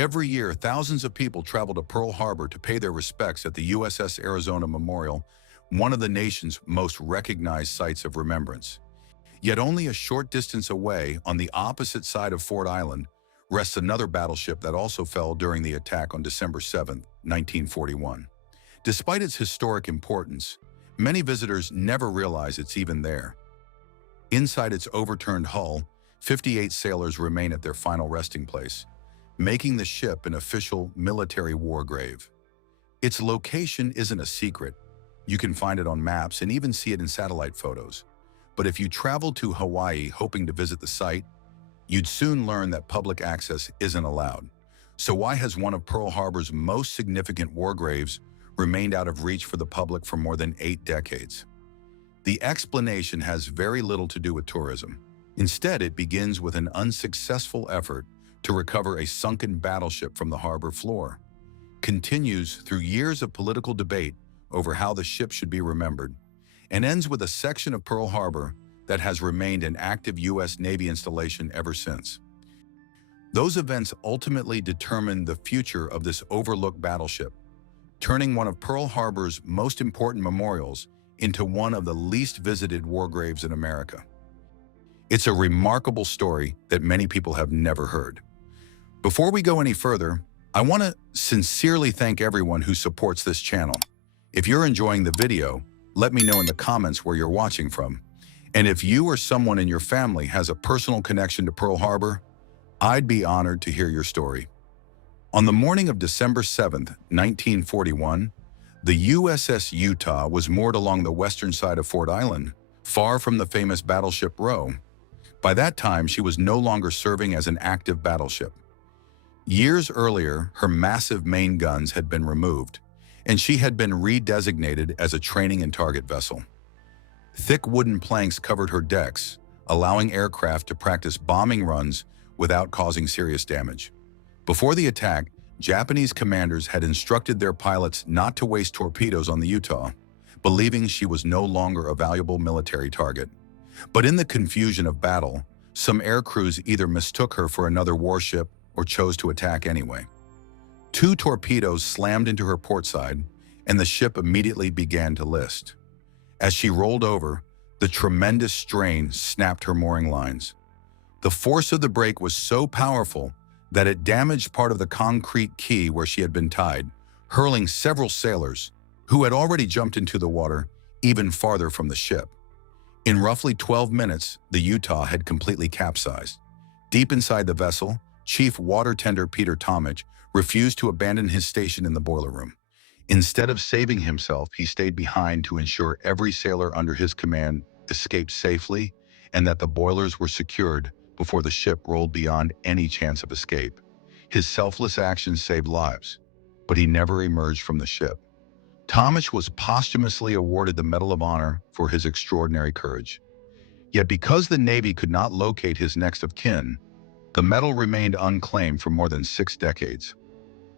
Every year, thousands of people travel to Pearl Harbor to pay their respects at the USS Arizona Memorial, one of the nation's most recognized sites of remembrance. Yet only a short distance away, on the opposite side of Ford Island, rests another battleship that also fell during the attack on December 7, 1941. Despite its historic importance, many visitors never realize it's even there. Inside its overturned hull, 58 sailors remain at their final resting place, making the ship an official military war grave. Its location isn't a secret. You can find it on maps and even see it in satellite photos. But if you travel to Hawaii hoping to visit the site, you'd soon learn that public access isn't allowed. So why has one of Pearl Harbor's most significant war graves remained out of reach for the public for more than 8 decades? The explanation has very little to do with tourism. Instead, it begins with an unsuccessful effort to recover a sunken battleship from the harbor floor, continues through years of political debate over how the ship should be remembered, and ends with a section of Pearl Harbor that has remained an active U.S. Navy installation ever since. Those events ultimately determined the future of this overlooked battleship, turning one of Pearl Harbor's most important memorials into one of the least visited war graves in America. It's a remarkable story that many people have never heard. Before we go any further, I want to sincerely thank everyone who supports this channel. If you're enjoying the video, let me know in the comments where you're watching from. And if you or someone in your family has a personal connection to Pearl Harbor, I'd be honored to hear your story. On the morning of December 7th, 1941, the USS Utah was moored along the western side of Ford Island, far from the famous battleship Roe. By that time, she was no longer serving as an active battleship. Years earlier, her massive main guns had been removed, and she had been redesignated as a training and target vessel. Thick wooden planks covered her decks, allowing aircraft to practice bombing runs without causing serious damage. Before the attack, Japanese commanders had instructed their pilots not to waste torpedoes on the Utah, believing she was no longer a valuable military target. But in the confusion of battle, some air crews either mistook her for another warship or chose to attack anyway. 2 torpedoes slammed into her port side, and the ship immediately began to list. As she rolled over, the tremendous strain snapped her mooring lines. The force of the break was so powerful that it damaged part of the concrete quay where she had been tied, hurling several sailors, who had already jumped into the water, even farther from the ship. In roughly 12 minutes, the Utah had completely capsized. Deep inside the vessel, Chief Water Tender Peter Tomich refused to abandon his station in the boiler room. Instead of saving himself, he stayed behind to ensure every sailor under his command escaped safely and that the boilers were secured before the ship rolled beyond any chance of escape. His selfless actions saved lives, but he never emerged from the ship. Tomich was posthumously awarded the Medal of Honor for his extraordinary courage. Yet because the Navy could not locate his next of kin, the medal remained unclaimed for more than 6 decades.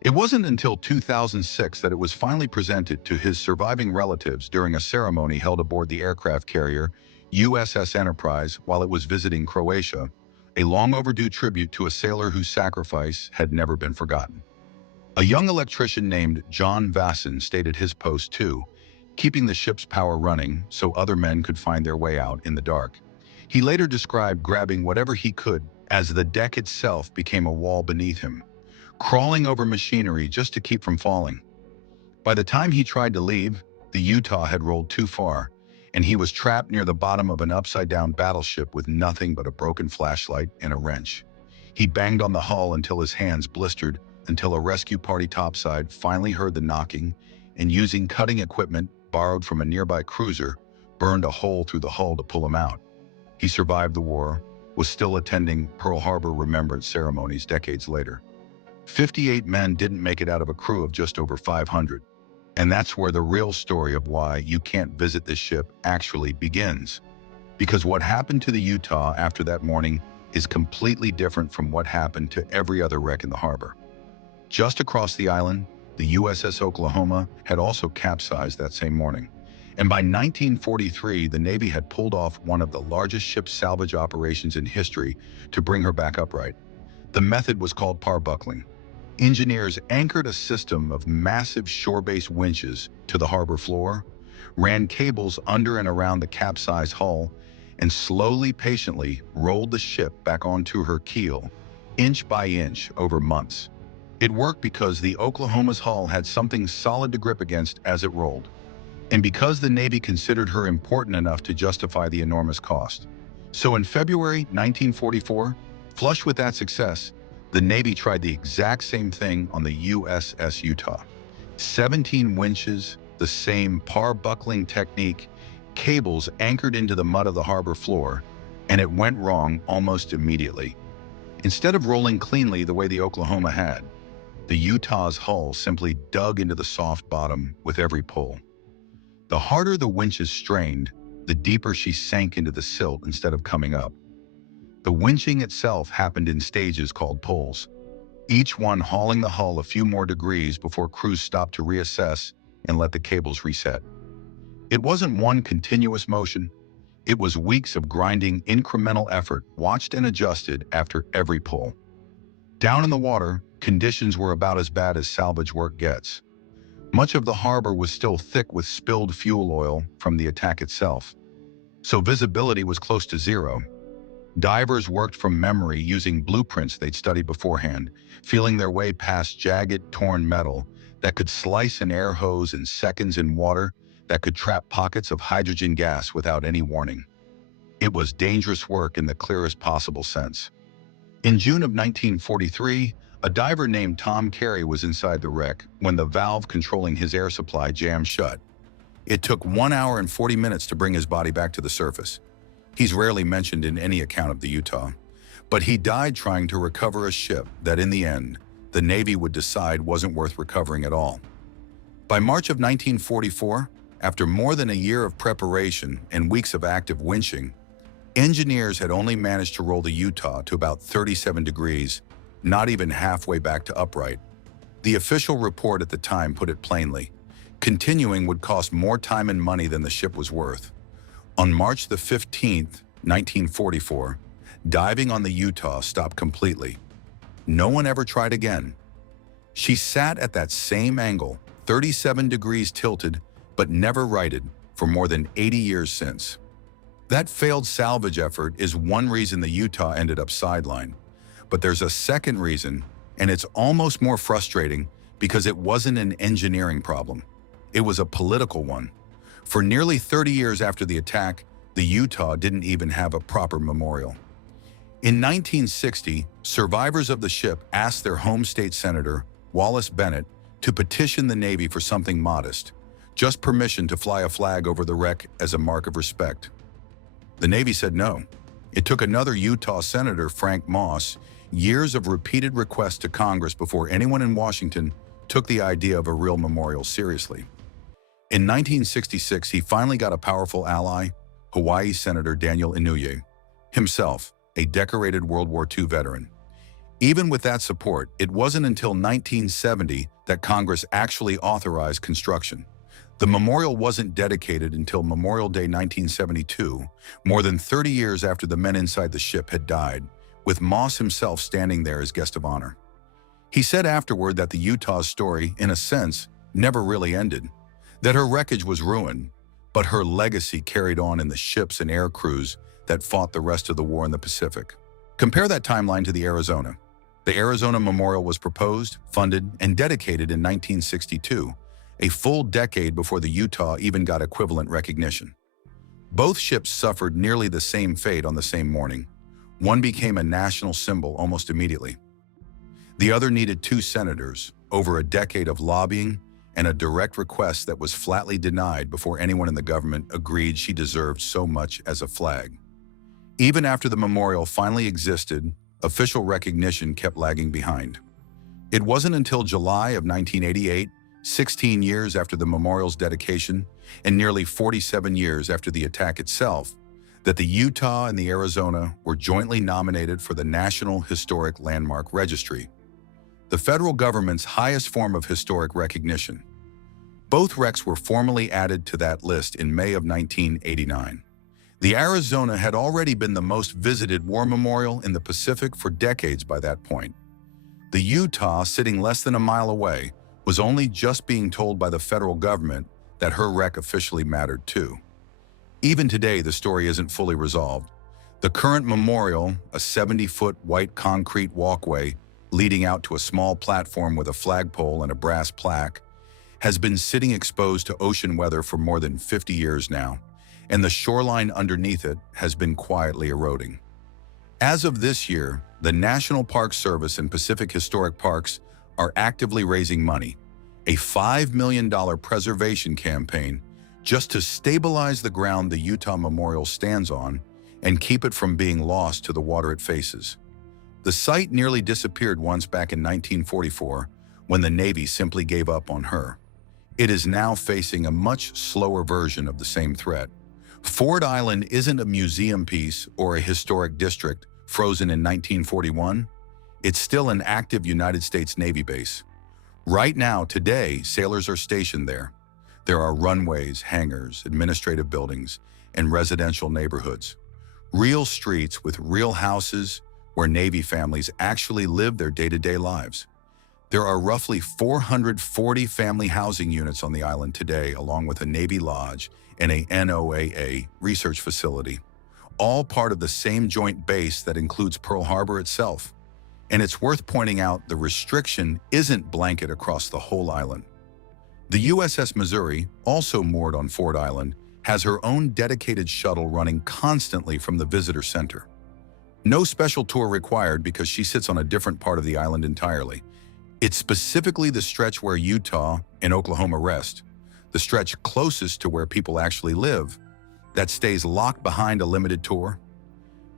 It wasn't until 2006 that it was finally presented to his surviving relatives during a ceremony held aboard the aircraft carrier USS Enterprise while it was visiting Croatia, a long overdue tribute to a sailor whose sacrifice had never been forgotten. A young electrician named John Vasson stayed at his post too, keeping the ship's power running so other men could find their way out in the dark. He later described grabbing whatever he could as the deck itself became a wall beneath him, crawling over machinery just to keep from falling. By the time he tried to leave, the Utah had rolled too far, and he was trapped near the bottom of an upside-down battleship with nothing but a broken flashlight and a wrench. He banged on the hull until his hands blistered, until a rescue party topside finally heard the knocking and, using cutting equipment borrowed from a nearby cruiser, burned a hole through the hull to pull him out. He survived the war, was still attending Pearl Harbor remembrance ceremonies decades later. 58 men didn't make it out of a crew of just over 500. And that's where the real story of why you can't visit this ship actually begins. Because what happened to the Utah after that morning is completely different from what happened to every other wreck in the harbor. Just across the island, the USS Oklahoma had also capsized that same morning. And by 1943, the Navy had pulled off one of the largest ship salvage operations in history to bring her back upright. The method was called parbuckling. Engineers anchored a system of massive shore-based winches to the harbor floor, ran cables under and around the capsized hull, and slowly, patiently rolled the ship back onto her keel, inch by inch over months. It worked because the Oklahoma's hull had something solid to grip against as it rolled, and because the Navy considered her important enough to justify the enormous cost. So in February 1944, flush with that success, the Navy tried the exact same thing on the USS Utah. 17 winches, the same par-buckling technique, cables anchored into the mud of the harbor floor, and it went wrong almost immediately. Instead of rolling cleanly the way the Oklahoma had, the Utah's hull simply dug into the soft bottom with every pull. The harder the winches strained, the deeper she sank into the silt instead of coming up. The winching itself happened in stages called pulls, each one hauling the hull a few more degrees before crews stopped to reassess and let the cables reset. It wasn't one continuous motion. It was weeks of grinding incremental effort, watched and adjusted after every pull. Down in the water, conditions were about as bad as salvage work gets. Much of the harbor was still thick with spilled fuel oil from the attack itself, so visibility was close to zero. Divers worked from memory using blueprints they'd studied beforehand, feeling their way past jagged, torn metal that could slice an air hose in seconds in water that could trap pockets of hydrogen gas without any warning. It was dangerous work in the clearest possible sense. In June of 1943, a diver named Tom Carey was inside the wreck when the valve controlling his air supply jammed shut. It took 1 hour and 40 minutes to bring his body back to the surface. He's rarely mentioned in any account of the Utah, but he died trying to recover a ship that in the end, the Navy would decide wasn't worth recovering at all. By March of 1944, after more than a year of preparation and weeks of active winching, engineers had only managed to roll the Utah to about 37 degrees, not even halfway back to upright. The official report at the time put it plainly: continuing would cost more time and money than the ship was worth. On March the 15th, 1944, diving on the Utah stopped completely. No one ever tried again. She sat at that same angle, 37 degrees tilted, but never righted, for more than 80 years since. That failed salvage effort is one reason the Utah ended up sidelined. But there's a second reason, and it's almost more frustrating because it wasn't an engineering problem. It was a political one. For nearly 30 years after the attack, the Utah didn't even have a proper memorial. In 1960, survivors of the ship asked their home state senator, Wallace Bennett, to petition the Navy for something modest, just permission to fly a flag over the wreck as a mark of respect. The Navy said no. It took another Utah senator, Frank Moss, years of repeated requests to Congress before anyone in Washington took the idea of a real memorial seriously. In 1966, he finally got a powerful ally, Hawaii Senator Daniel Inouye, himself a decorated World War II veteran. Even with that support, it wasn't until 1970 that Congress actually authorized construction. The memorial wasn't dedicated until Memorial Day 1972, more than 30 years after the men inside the ship had died, with Moss himself standing there as guest of honor. He said afterward that the Utah's story, in a sense, never really ended, that her wreckage was ruined, but her legacy carried on in the ships and air crews that fought the rest of the war in the Pacific. Compare that timeline to the Arizona. The Arizona Memorial was proposed, funded, and dedicated in 1962, a full decade before the Utah even got equivalent recognition. Both ships suffered nearly the same fate on the same morning. One became a national symbol almost immediately. The other needed 2 senators, over a decade of lobbying, and a direct request that was flatly denied before anyone in the government agreed she deserved so much as a flag. Even after the memorial finally existed, official recognition kept lagging behind. It wasn't until July of 1988, 16 years after the memorial's dedication, and nearly 47 years after the attack itself, that the Utah and the Arizona were jointly nominated for the National Historic Landmark Registry, the federal government's highest form of historic recognition. Both wrecks were formally added to that list in May of 1989. The Arizona had already been the most visited war memorial in the Pacific for decades by that point. The Utah, sitting less than a mile away, was only just being told by the federal government that her wreck officially mattered too. Even today, the story isn't fully resolved. The current memorial, a 70-foot white concrete walkway leading out to a small platform with a flagpole and a brass plaque, has been sitting exposed to ocean weather for more than 50 years now, and the shoreline underneath it has been quietly eroding. As of this year, the National Park Service and Pacific Historic Parks are actively raising money, a $5 million preservation campaign just to stabilize the ground the Utah Memorial stands on and keep it from being lost to the water it faces. The site nearly disappeared once back in 1944 when the Navy simply gave up on her. It is now facing a much slower version of the same threat. Ford Island isn't a museum piece or a historic district frozen in 1941. It's still an active United States Navy base. Right now, today, sailors are stationed there. There are runways, hangars, administrative buildings, and residential neighborhoods. Real streets with real houses where Navy families actually live their day-to-day lives. There are roughly 440 family housing units on the island today, along with a Navy lodge and a NOAA research facility, all part of the same joint base that includes Pearl Harbor itself. And it's worth pointing out the restriction isn't blanket across the whole island. The USS Missouri, also moored on Ford Island, has her own dedicated shuttle running constantly from the visitor center. No special tour required because she sits on a different part of the island entirely. It's specifically the stretch where Utah and Oklahoma rest, the stretch closest to where people actually live, that stays locked behind a limited tour.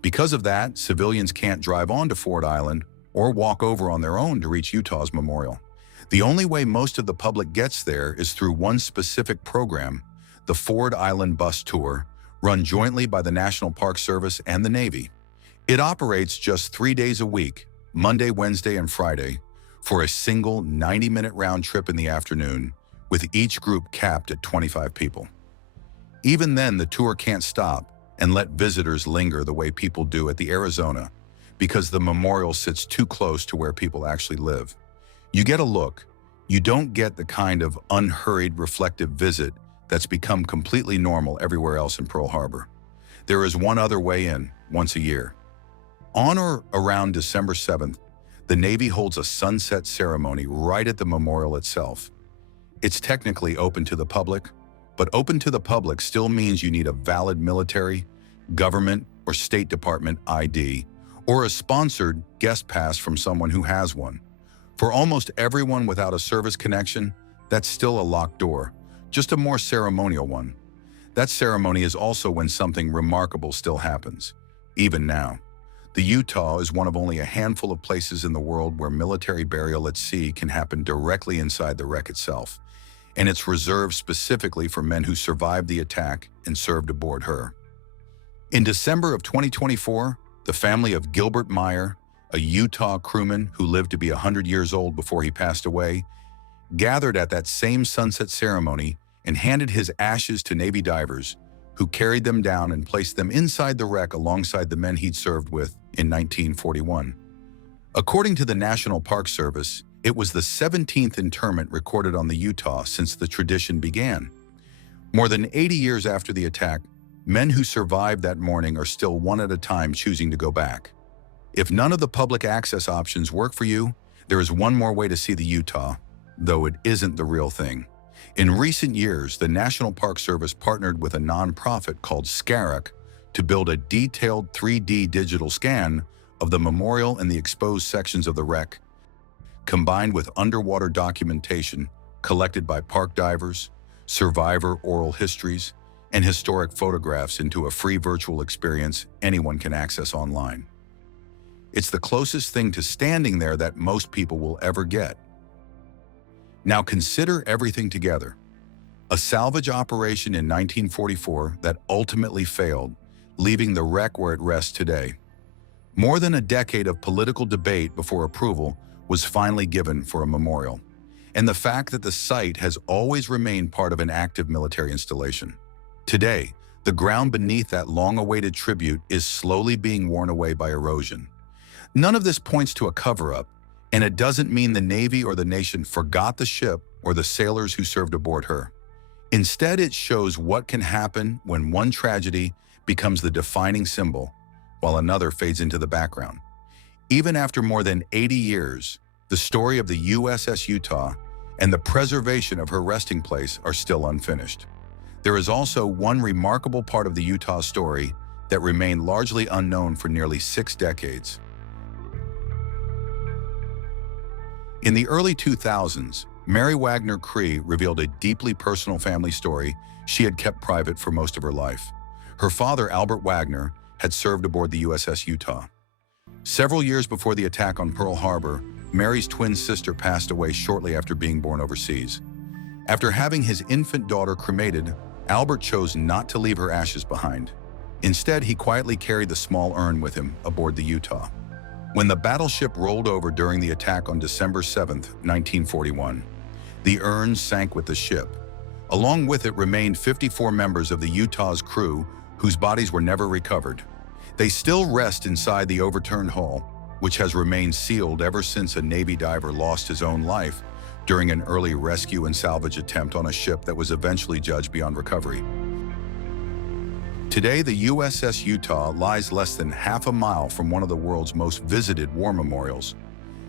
Because of that, civilians can't drive onto Ford Island or walk over on their own to reach Utah's memorial. The only way most of the public gets there is through one specific program, the Ford Island Bus Tour, run jointly by the National Park Service and the Navy. It operates just 3 days a week, Monday, Wednesday, and Friday, for a single 90-minute round trip in the afternoon, with each group capped at 25 people. Even then, the tour can't stop and let visitors linger the way people do at the Arizona, because the memorial sits too close to where people actually live. You get a look. You don't get the kind of unhurried, reflective visit that's become completely normal everywhere else in Pearl Harbor. There is one other way in, once a year. On or around December 7th, the Navy holds a sunset ceremony right at the memorial itself. It's technically open to the public, but open to the public still means you need a valid military, government, or State Department ID, or a sponsored guest pass from someone who has one. For almost everyone without a service connection, that's still a locked door, just a more ceremonial one. That ceremony is also when something remarkable still happens, even now. The Utah is one of only a handful of places in the world where military burial at sea can happen directly inside the wreck itself, and it's reserved specifically for men who survived the attack and served aboard her. In December of 2024, the family of Gilbert Meyer, a Utah crewman who lived to be 100 years old before he passed away, gathered at that same sunset ceremony and handed his ashes to Navy divers, who carried them down and placed them inside the wreck alongside the men he'd served with in 1941. According to the National Park Service, it was the 17th interment recorded on the Utah since the tradition began. More than 80 years after the attack, men who survived that morning are still one at a time choosing to go back. If none of the public access options work for you, there is one more way to see the Utah, though it isn't the real thing. In recent years, the National Park Service partnered with a nonprofit called SCARAC to build a detailed 3D digital scan of the memorial and the exposed sections of the wreck, combined with underwater documentation collected by park divers, survivor oral histories, and historic photographs into a free virtual experience anyone can access online. It's the closest thing to standing there that most people will ever get. Now consider everything together. A salvage operation in 1944 that ultimately failed, leaving the wreck where it rests today. More than a decade of political debate before approval was finally given for a memorial, and the fact that the site has always remained part of an active military installation. Today, the ground beneath that long-awaited tribute is slowly being worn away by erosion. None of this points to a cover-up. And it doesn't mean the Navy or the nation forgot the ship or the sailors who served aboard her. Instead, it shows what can happen when one tragedy becomes the defining symbol, while another fades into the background. Even after more than 80 years, the story of the USS Utah and the preservation of her resting place are still unfinished. There is also one remarkable part of the Utah story that remained largely unknown for nearly 6 decades. In the early 2000s, Mary Wagner Cree revealed a deeply personal family story she had kept private for most of her life. Her father, Albert Wagner, had served aboard the USS Utah. Several years before the attack on Pearl Harbor, Mary's twin sister passed away shortly after being born overseas. After having his infant daughter cremated, Albert chose not to leave her ashes behind. Instead, he quietly carried the small urn with him aboard the Utah. When the battleship rolled over during the attack on December 7, 1941, the urn sank with the ship. Along with it remained 54 members of the Utah's crew whose bodies were never recovered. They still rest inside the overturned hull, which has remained sealed ever since a Navy diver lost his own life during an early rescue and salvage attempt on a ship that was eventually judged beyond recovery. Today, the USS Utah lies less than half a mile from one of the world's most visited war memorials.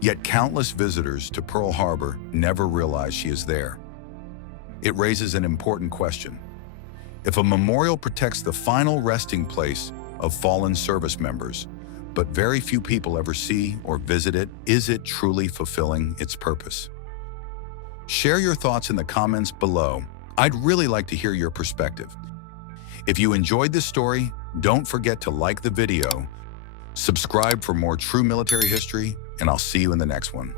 Yet countless visitors to Pearl Harbor never realize she is there. It raises an important question. If a memorial protects the final resting place of fallen service members, but very few people ever see or visit it, is it truly fulfilling its purpose? Share your thoughts in the comments below. I'd really like to hear your perspective. If you enjoyed this story, don't forget to like the video, subscribe for more true military history, and I'll see you in the next one.